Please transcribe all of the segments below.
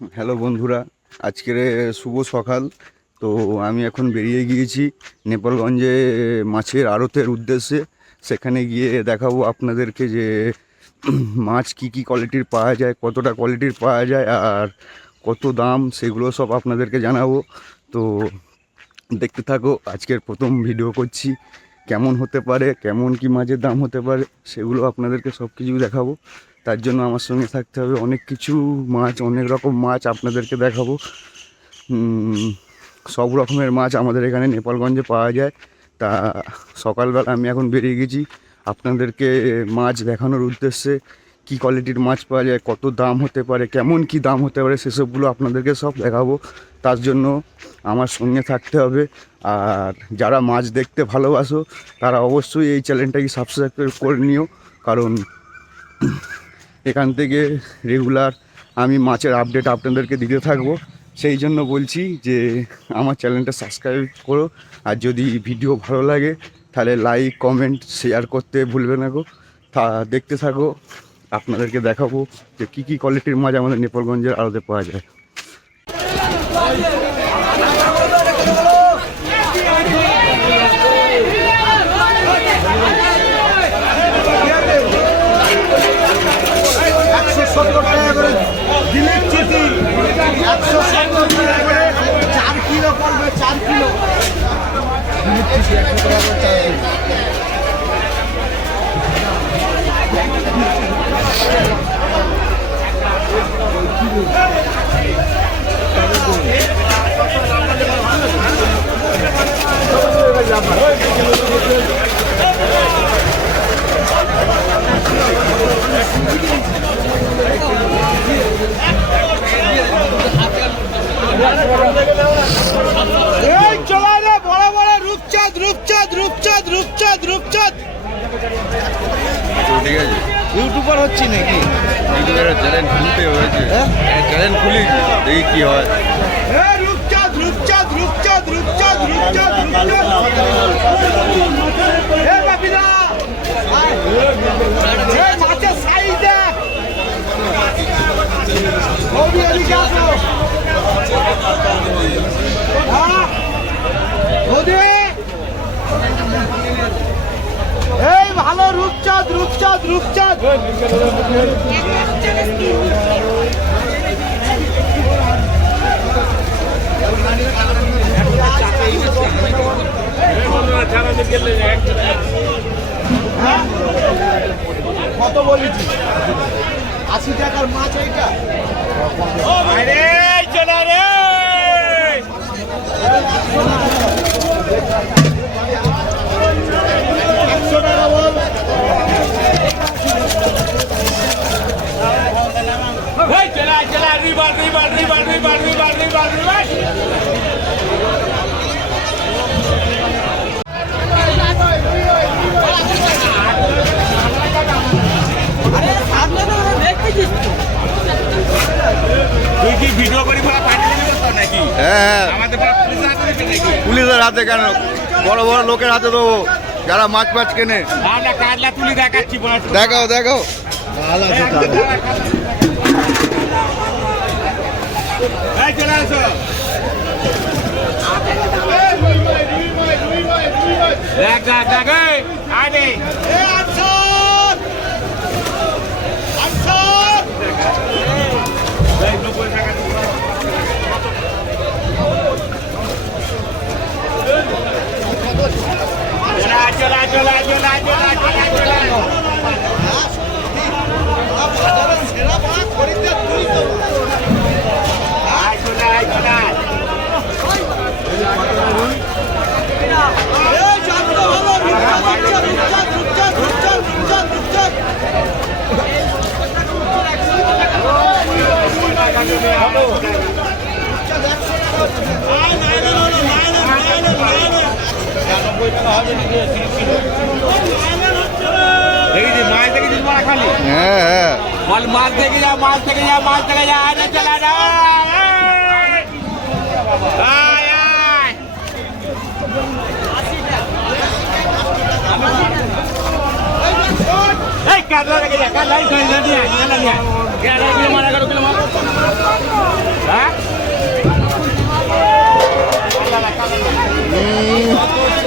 Hello বন্ধুরা, আজকের শুভ সকাল। তো আমি এখন বেরিয়ে গিয়েছি নেপালগঞ্জে মাছের আড়তের উদ্দেশ্যে। সেখানে গিয়ে দেখাবো আপনাদেরকে যে মাছ কি কি কোয়ালিটির পাওয়া যায়, কতটা কোয়ালিটির পাওয়া যায় আর কত দাম, সেগুলো সব আপনাদেরকে জানাব। তো দেখতে থাকো, আজকের প্রথম ভিডিও করছি। কেমন হতে পারে, কেমন কি মাছের দাম হতে পারে, সেগুলো আপনাদেরকে সব কিছু দেখাবো। তার জন্য আমার সঙ্গে থাকতে হবে। অনেক কিছু মাছ, অনেক রকম মাছ আপনাদেরকে দেখাবো। সব রকমের মাছ আমাদের এখানে নেপালগঞ্জে পাওয়া যায়। তা সকালবেলা আমি এখন বেরিয়ে গেছি। আপনাদেরকে মাছ দেখানোর উদ্দেশ্যে কি কোয়ালিটির মাছ পাওয়া যায়, কত দাম হতে পারে, কেমন কি দাম হতে পারে, সেসবগুলো আপনাদেরকে সব দেখাবো। তার জন্য আমার সঙ্গে থাকতে হবে। আর যারা মাছ দেখতে ভালোবাসো, তারা অবশ্যই এই চ্যানেলটাকে সাবস্ক্রাইব করে নিও। কারণ এখান থেকে রেগুলার আমি মাছের আপডেট আপনাদেরকে দিতে থাকব। সেই জন্য বলছি যে, আমার চ্যানেলটা সাবস্ক্রাইব করো। আর যদি ভিডিও ভালো লাগে, তাহলে লাইক কমেন্ট শেয়ার করতে ভুলবে না গো। তা দেখতে থাকো, আপনাদেরকে দেখাবো যে কী কী কোয়ালিটির মাছ আমাদের নেপালগঞ্জের আড়তে পাওয়া যায়। রূপচাঁদ রূপচাঁদ রূপচাঁদ রূপচাঁদ রূপচাঁদ। ঠিক আছে ইউটিউবার হচ্ছি নাকি? ইউটিউবের চ্যানেল খুলতে হয়েছে। চ্যানেল খুলি দেখি কী হয়। এই রূপচাঁদ রূপচাঁদ রূপচাঁদ রূপচাঁদ রূপচাঁদ। এই ভালো রূপচাঁদ রূপচাঁদ রূপচাঁদ? কত বলেছি? আশি টাকার মাছ এইটা? তুই কি ভিডিও করি ফেলা পাঠিয়ে দিবি তো নাকি? হ্যাঁ আমাদের ফেলা হাতে দিবি নাকি? পুলিশের হাতে কেন? বড় বড় লোকের হাতে দেবো। যারা মাছ মাছ কেনে। আমরা কাজলা তুলি দেখাচ্ছি দেখাও দেখাও। এই চলে আসো। দেখ দেখ দেখ আরে এ আটশোর! আটশোর! এই নব্বই টাকা দিবো। চলা হ্যাঁ? হ্যাঁ বল মাছ দেখে যা মাছ দেখে যা মাছ দেখে যা আয় চলে আয় আয় এই কাদলা রেখে যা কাদলা এই কাদলা দিয়ে আয় কাদলা দিয়ে আয় কাদলা দিয়ে মারা করো কিলো মার হ্যাঁ কাদলা কাদলা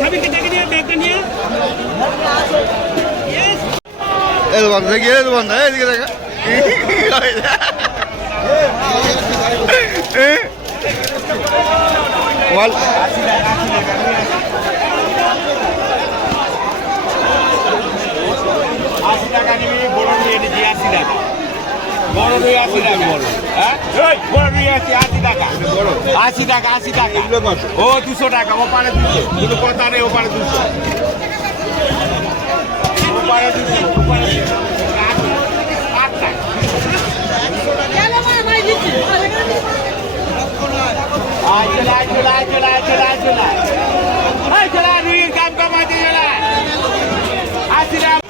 সবাইকে ডেকে নিয়ে ব্যাগটা নিয়ে তো বন্ধ দেখি এই তো বন্ধ এদিকে দেখা বল। আশি টাকা নিবি আশি টাকা বড় আশি টাকা হ্যাঁ বড় আশি টাকা আশি টাকা আশি টাকা ও দুশো টাকা ও পারে দুশো কিন্তু কথা নেই ও পারে দুশো ও পারে দুশো আট টাকা চলে চলে চলে চলে চলে আয় চলে রুইয়ের কাম কামাইতে চলে আয় আশি টাকা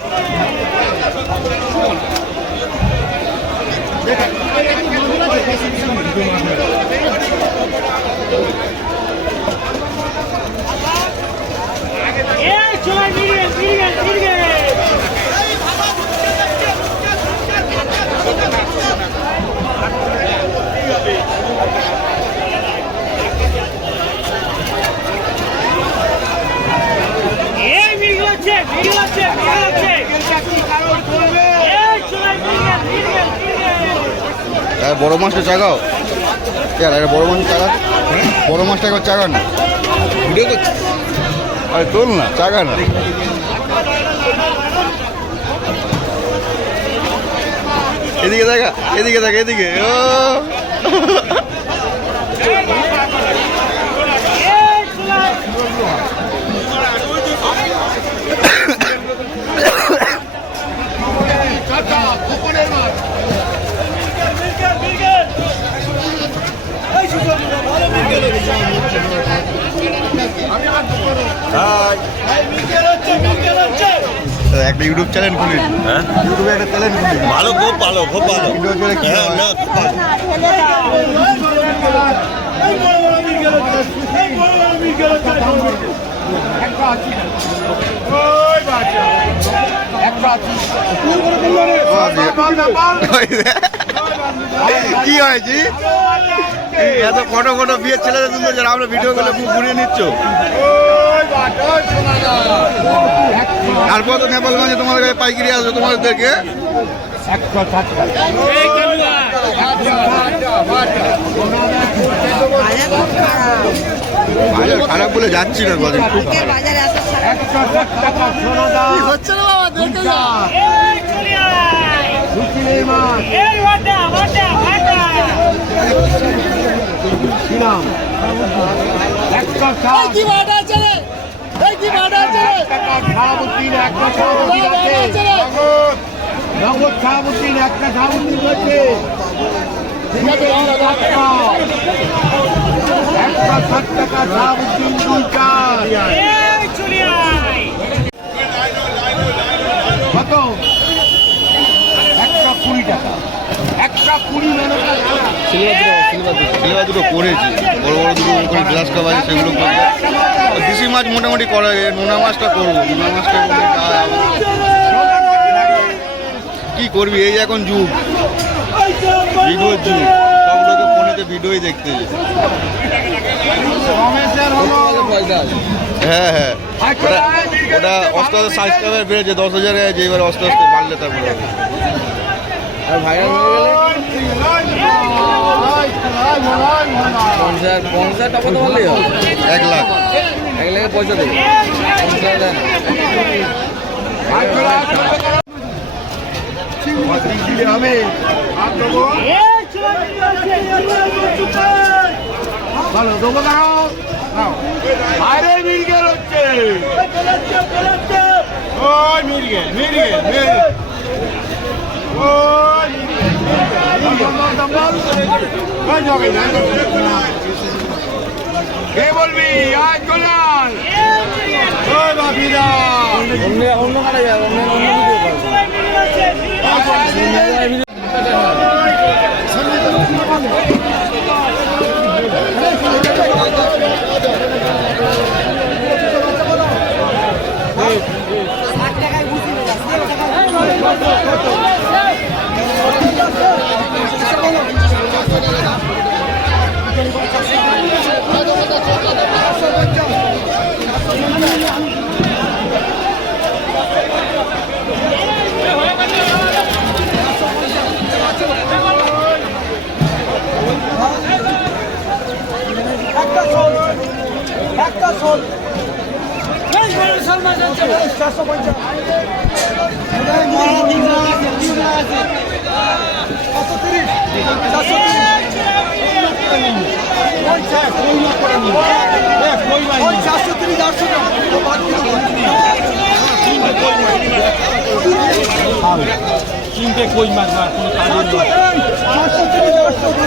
এই চলে মিরিয়ে মিরিয়ে মিরিয়ে এই মিরিয়ে হচ্ছে মিরিয়ে হচ্ছে মিরিয়ে হচ্ছে এই চলে মিরিয়ে মিরিয়ে মিরিয়ে আর বড় মাছটা চাগাও। ইয়ার একটা বড় মাছ চাগা বড় মাছটা একবার চাগা না। আরে তোল না চাগা না। এদিকে দেখা এদিকে দেখা এদিকে। ও এই চলে একটা ইউটিউব চ্যানেল খুলি ইউটিউবে একটা চ্যানেল খুলি ভালো খুব ভালো খুব ভালো। হ্যাঁ না খুব ভালো। কি হয়েছে? এত ফটো ফটো বিয়ের ছেলেদের সুন্দর যারা আমরা ভিডিও করে ঘুরিয়ে নিচ্ছ। তারপর তো নেপালগঞ্জে তোমাদের কাছে পাইকারি আসবে তোমাদেরকে। খারাপ বলে যাচ্ছি না কদিন খুব খারাপ বাজারে এত খারাপ হচ্ছে না বাবা? দেখে যা এই চলে আয় এই ওটা ওটা ওটা এই কি বাটা আছে রে? এই কি বাটা আছে রে? খাওয়াবুদ্দিন একটা বাবা আছে। নগদ একটা আছে একশো ষাট টাকা শাহাবুদ্দিন দুই চার। দুটো করেছি বড় বড় গ্লাস কাপ আছে সেগুলো করব দেশি মাছ মোটামুটি করা যায় নোনা মাছটা করব নোনা মাছটা কি করবি এই এখন যুগ ভিডিওর যুগ সব লোকে ফোনেতে ভিডিওই দেখতে হ্যাঁ হ্যাঁ। ওটা ওটা আস্তে আস্তে সাবস্ক্রাইবার বেড়েছে দশ হাজারে এবার আস্তে আস্তে বাড়লে তারপরে। হবে। আর ভাইরাল হয়ে গেলে? পঞ্চাশ পঞ্চাশ টাকা তো বললেই হবে। এক লাখ। এক লাখে পয়সা দেবে পঞ্চাশ দেয় হবে ভালো দেবো দাঁড়াও দাও। আরে ওই মির্গেল মির্গেল মির্গেল ওই কে বলবি? আজ আয় ওই বাপিদা। অন্য অন্য কাটা যাবে অন্য অন্য ভিডিও একটা শোল একটা চারশো পঞ্চাশ কত তিরিশ চারশো তিনটে কই মাছ মাছ কোনো কাজের নয় চারশো তিরিশ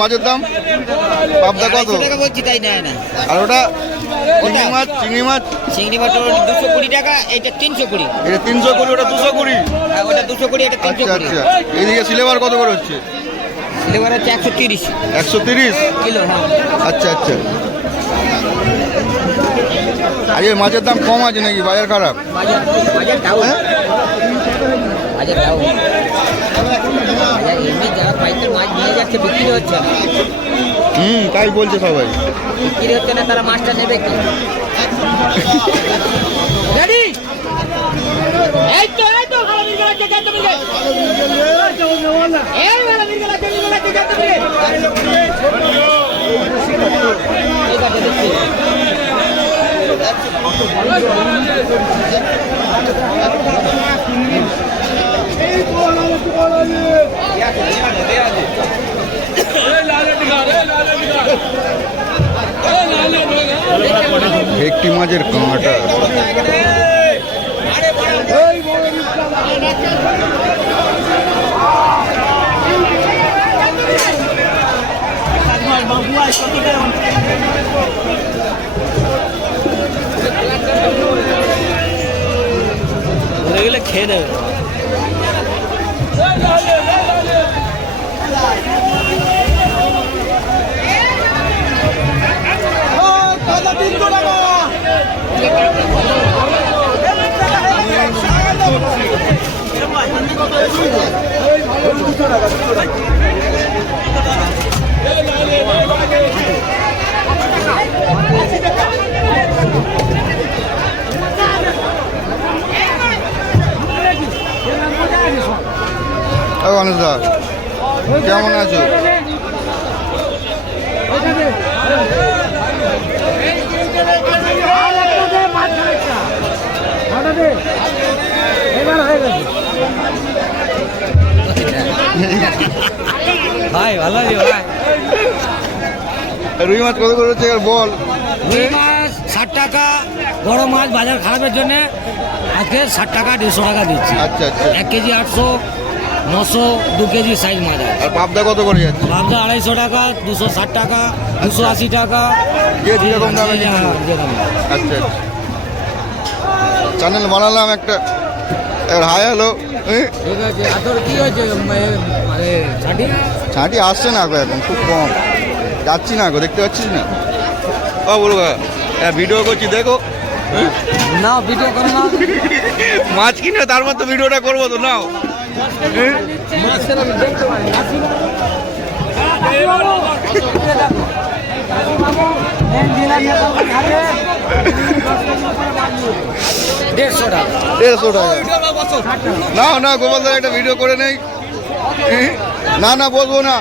মাছের দাম? পাবদা কত? টাকা বলছি তাই নেয় না। আর ওটা চিংড়ি মাছ চিংড়ি মাছ? চিংড়ি মাছ দুশো কুড়ি টাকা এটা তিনশো কুড়ি। এটা তিনশো কুড়ি ওটা দুশো কুড়ি? আর ওটা দুশো কুড়ি এটা তিনশো আচ্ছা কুড়ি। আচ্ছা। এইদিকে সিলেবার কত করে হচ্ছে? হচ্ছে একশো তিরিশ। একশো তিরিশ? কিলো হ্যাঁ। আচ্ছা আচ্ছা। মাছের দাম কম আছে নাকি? বাজার খারাপ? বাজার বাজার ডাউন বাজার এমনি যারা পাইতে মাছ নিয়ে যাচ্ছে বিক্রি হচ্ছে না। হুম তাই বলছে সবাই। বিক্রি হচ্ছে না তারা মাছটা নেবে কি? রেডি? এই তো এই তো ভালো মির্গেল আছে যাতে মির্গেল এই আছে মির্গেল আছে যাতে এই কাঠে দেখছি। একটি মাছের কাঁটা। খেয়ে নেবে। দা কেমন আছো এবার হয়ে গেছে ভাই ভালো আছে ভাই। রুই মাছ কত করে হচ্ছে বল? রুই মাছ ষাট টাকা বড় মাছ বাজার খারাপের জন্য আজকে ষাট টাকা দেড়শো টাকা দিচ্ছি। আচ্ছা আচ্ছা। এক কেজি আটশো নশো দু কেজি সাইজ মাছ আছে। আর পাবদা কত করে যাচ্ছে? ভাবটা আড়াইশো টাকা দুশো ষাট টাকা দুশো আশি টাকা। যে যেরকম হ্যাঁ, যেরকম। দাম। আচ্ছা আচ্ছা। চ্যানেল বানালাম একটা। এবার হাই হ্যালো ঠিক আছে আর তোর হয়েছে? ছাঁটি? আসছে না গো এখন খুব কম। যাচ্ছি না গো দেখতে পাচ্ছিস না? ও বলব হ্যাঁ ভিডিও করছি দেখো। না ভিডিও করো না। মাছ কিনে তার মতো ভিডিওটা করব তো নাও। দেড়শো টাকা দেড়শো টাকা। নাও না গোপালদার একটা ভিডিও করে নেই। না না বলব না।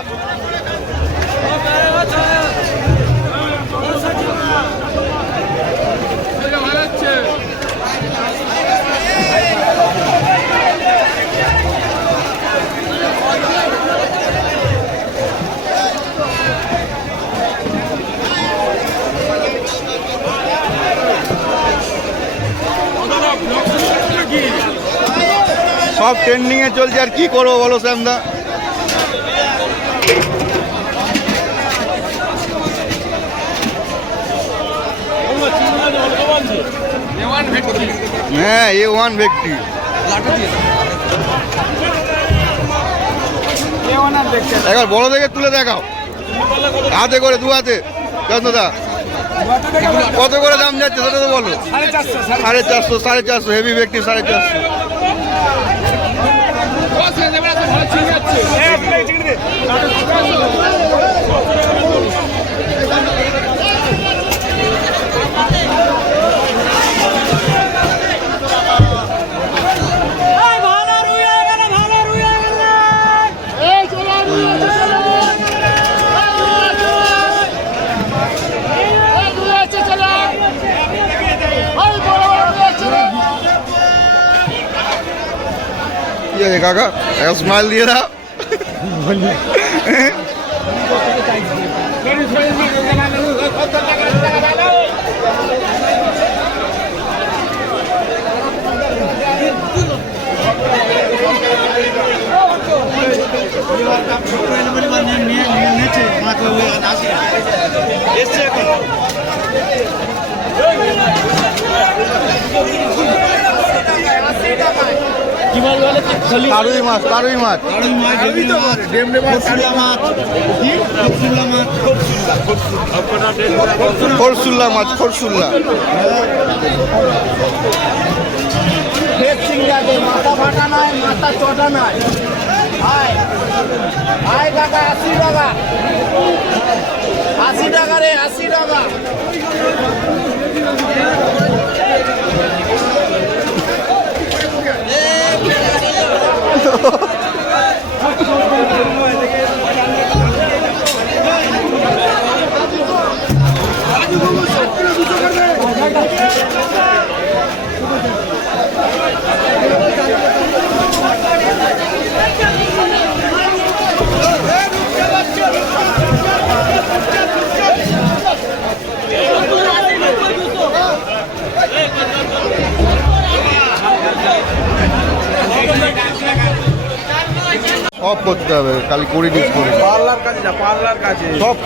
এ চলছে আর কি করব বলো শ্যামদা? হ্যাঁ এ ওয়ান ব্যক্তি। একবার বড় দেখে তুলে দেখাও। হাতে করে, দু হাতে। চন্দ্রদা কত করে দাম যাচ্ছে সেটা তো বলো। সাড়ে চারশো সাড়ে চারশো হেভি ব্যক্তি সাড়ে চারশো। ভালো কি আছে কাকা একটা স্মাইল দিয়ে দাও কারুই মাছ কারুই মাছ। খরসুল্লা মাছ খরসুল্লা মাথা ফাটা নাই মাথা চটা নাই। আয় আয় টাকা আশি টাকা। আশি টাকা রে আশি টাকা।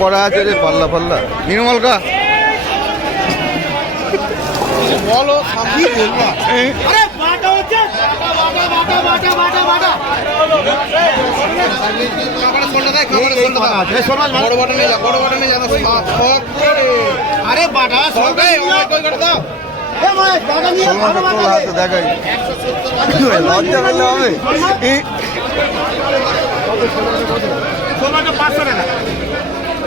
করা আছে রে পাল্লা পাল্লা। নির্মল কা বলো কি বলব। আরে বাটা হচ্ছে। বাটা বাটা বাটা বাটা বাটা। আরে বাটা দেখাই। লজ্জা পেলে হবে।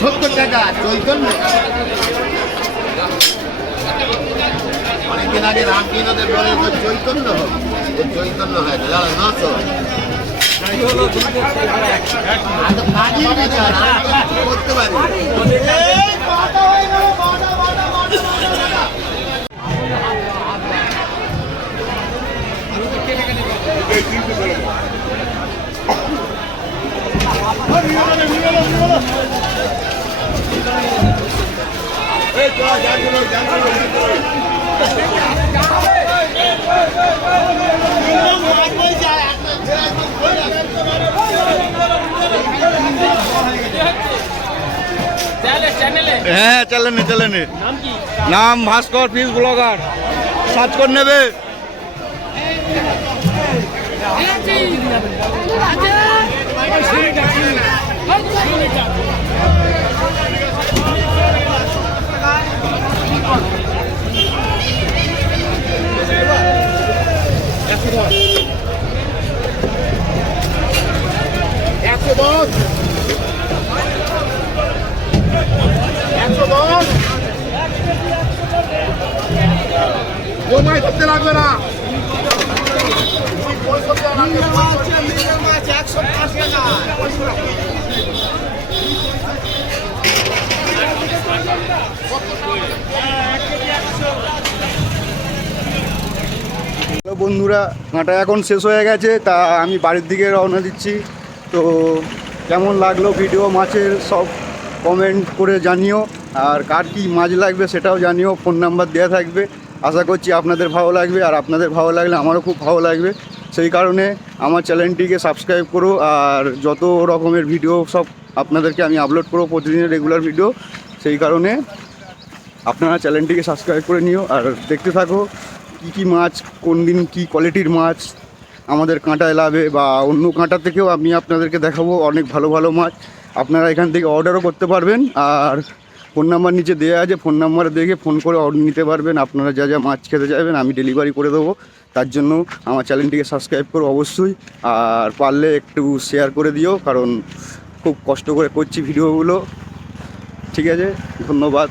সত্তর টাকা চৈতন্য অনেকদিন আগে রামকৃষ্ণদের বলে চৈতন্য হোক চৈতন্য হয়েছে। দাদা নশো এই বাটা হয়ে গেল বাটা বাটা বাটা বাটা হ্যাঁ চ্যানেলে চ্যানেলে নাম ভাস্কর ফিস ব্লগার। সার্চ করে নেবে। একশো লাগবে না। বন্ধুরা, কাঁটা এখন শেষ হয়ে গেছে, তা আমি বাড়ির দিকে রওনা দিচ্ছি। তো কেমন লাগল ভিডিও মাছের সব কমেন্ট করে জানিও, আর কার কী মাছ লাগবে সেটাও জানিও ফোন নাম্বার দেওয়া থাকবে। আশা করছি আপনাদের ভালো লাগবে আর আপনাদের ভালো লাগলে আমারও খুব ভালো লাগবে। সেই কারণে আমার চ্যানেলটিকে সাবস্ক্রাইব করো আর যত রকমের ভিডিও সব আপনাদেরকে আমি আপলোড করব প্রতিদিনের রেগুলার ভিডিও, সেই কারণে আপনারা চ্যানেলটিকে সাবস্ক্রাইব করে নিও আর দেখতে থাকো কী কী মাছ, কোন দিন কী কোয়ালিটির মাছ, আমাদের কাঁটায় লাভে বা অন্য কাঁটা থেকেও আমি আপনাদেরকে দেখাবো অনেক ভালো ভালো মাছ। আপনারা এখান থেকে অর্ডারও করতে পারবেন আর ফোন নাম্বার নিচে দেওয়া আছে, ফোন নাম্বার দেখে ফোন করে অর্ডার নিতে পারবেন। আপনারা যা যা মাছ খেতে চাইবেন, আমি ডেলিভারি করে দেবো। তার জন্য আমার চ্যানেলটিকে সাবস্ক্রাইব করো অবশ্যই। আর পারলে একটু শেয়ার করে দিও, কারণ খুব কষ্ট করে করছি ভিডিওগুলো। ঠিক আছে, ধন্যবাদ।